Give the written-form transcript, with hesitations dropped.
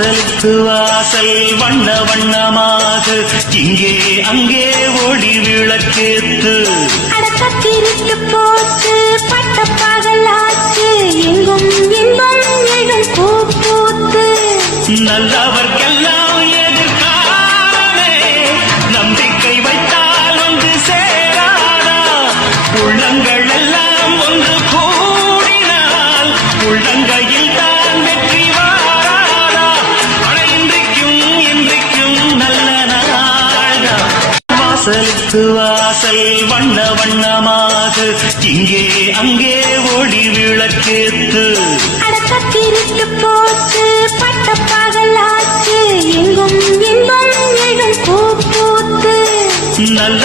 வாசலுக்கு வாசல் வண்ண வண்ணமாக இங்கே அங்கே ஒளி விளக்கேத்து அடக்கத்திருட்டு போச்சு பட்ட பகலாச்சு எங்கும் இன்பம் எழும் பூ பூத்து நல்லவர்க்கெல்லாம் எதிர்காலமே நம்பிக்கை வைத்தால் வந்து சேராதா உள்ளங்கள் எல்லாம் ஒன்று கூடினால் உள்ளங்கையில் தான் வெற்றி வாராதா இன்றைக்கும் இன்றைக்கும் நல்ல நாள்தான் வாசலுக்கு வாசல் வண்ண வண்ணமாக இங்கே அங்கே ஒளி விளக்கேத்து அடக்கத்திருட்டு போச்சு பட்ட பகலாச்சு எங்கும் இன்பம் எழும் பூ பூத்து நல்ல